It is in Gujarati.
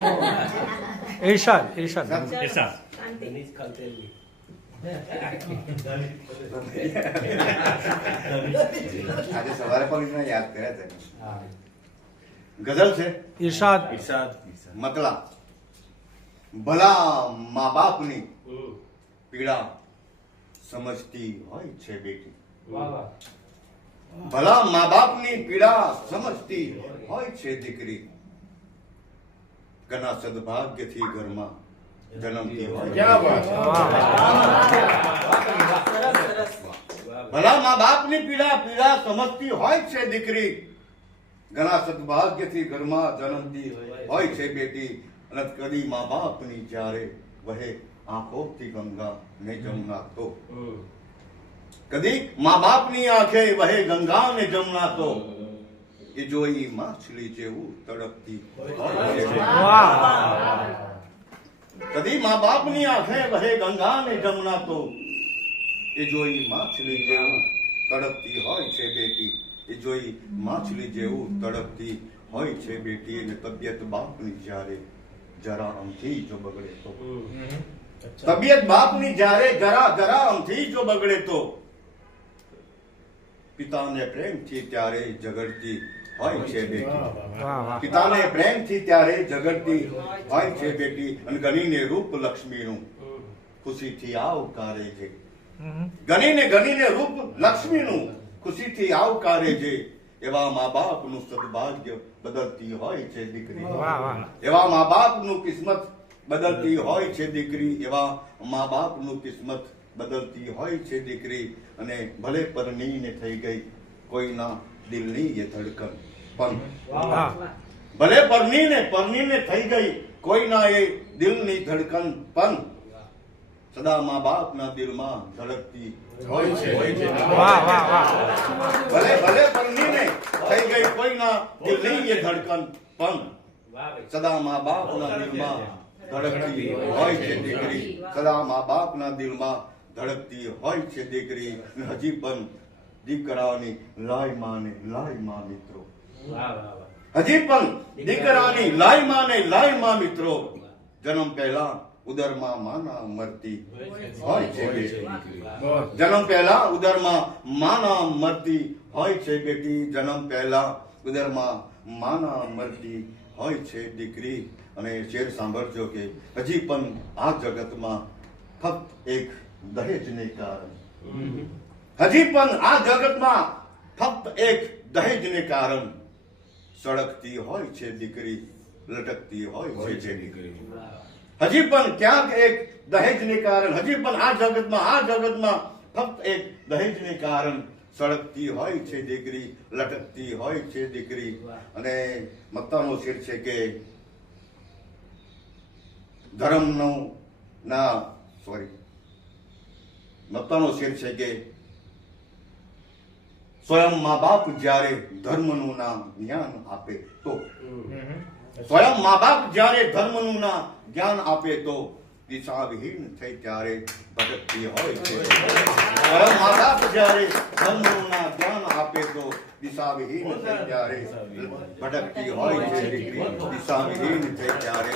इरशाद इरशाद इरशाद આજે સવારે પણ એને યાદ કર્યા હતા. ગઝલ છે इरशाद इरशाद મતલા ભલા મા બાપની પીડા સમજતી હોય છે બેટી. ભલા મા બાપની પીડા સમજતી હોય છે દીકરી. ઘણા સદભાગ્યથી ઘરમાં જન્મતી હોય. ભલા મા બાપની પીડા પીડા સમજતી હોય છે દીકરી. ઘણા સદભાગ્યથી ઘરમાં જન્મતી હોય છે બેટી. અને કદી મા બાપની જ્યારે વહે આંખોથી ગંગા ને જમુના તો કદી મા બાપની આંખે વહે ગંગા ને જમુના તો એ જોઈ માછલી જેવું તડપતી હોય છે. કદી મા બાપની આંખે વહે ગંગા ને જમુના તો એ જોઈ માછલી જેવું તડપતી હોય છે બેટી. એ જોઈ માછલી જેવું તડપતી હોય છે બેટી. અને તબિયત બાપની જ્યારે જરા અમથી જો બગડે તો તબિયત બાપની જ્યારે જરા અમથી જો બગડે તો પિતાને પ્રેમથી ત્યારે ઝઘડતી હોય છે બેટી. પિતાને પ્રેમથી ત્યારે ઝઘડતી હોય છે બેટી. અને ગણીને રૂપ લક્ષ્મીનું ખુશીથી આવકારે છે. ગણીને રૂપ લક્ષ્મીનું ખુશીથી આવકારે છે. એવા મા બાપનું સદભાગ્ય બદલતી હોય છે દીકરી. એવા મા બાપનું કિસ્મત બદલતી હોય છે દીકરી. એવા મા બાપનું કિસ્મત બદલતી હોય છે દીકરી. અને ભલે પરણીને થઈ ગઈ કોઈના દિલની એ ધડકન પણ ભલે પરણીને થઈ ગઈ કોઈના એ દિલની ધડકન પણ સદા મા બાપના દિલમાં ધડકતી હોય છે. ભલે પરણીને થઈ ગઈ કોઈના દિલની એ ધડકન પણ સદા મા બાપના દિલમાં ધડકતી હોય છે દીકરી. સદા મા બાપના દિલમાં ધડકતી હોય છે દીકરી. હજી પણ દીકરાની લાય માં મિત્રો. હજી પણ દીકરાની લાય માં મિત્રો. જન્મ પહેલા ઉદરમાં માના મરતી હોય છે બેટી. જન્મ પહેલા ઉદરમાં માના મરતી હોય છે બેટી. જન્મ પહેલા ઉદરમાં માના મરતી હોય છે દીકરી. અને શેર સાંભળજો કે હજી પણ આ જગતમાં ફક્ત એક દહેજને કારણ હજી પણ આ જગતમાં ફક્ત એક દહેજને કારણ સળગતી હોય છે દીકરી. લટકતી હોય છે દીકરી. હજી પણ ક્યાંક એક દહેજને કારણ હજી પણ આ જગતમાં ફક્ત એક દહેજને કારણ સળગતી હોય છે દીકરી. લટકતી હોય છે દીકરી. અને મક્તાનો શેર છે કે મક્તાનો શેર છે કે સ્વયં મા બાપ જ્યારે ધર્મનું નામ જ્ઞાન આપે તો સ્વયં મા બાપ જ્યારે ધર્મનું નામ જ્ઞાન આપે તો દિશાવિહીન થઈ ત્યારે ભટકતી હોય છે. સ્વયં મા બાપ જ્યારે ધર્મનું નામ જ્ઞાન આપે તો દિશાવિહીન થઈ ત્યારે ભટકતી હોય છે દીકરી. દિશાવિહીન થઈ ત્યારે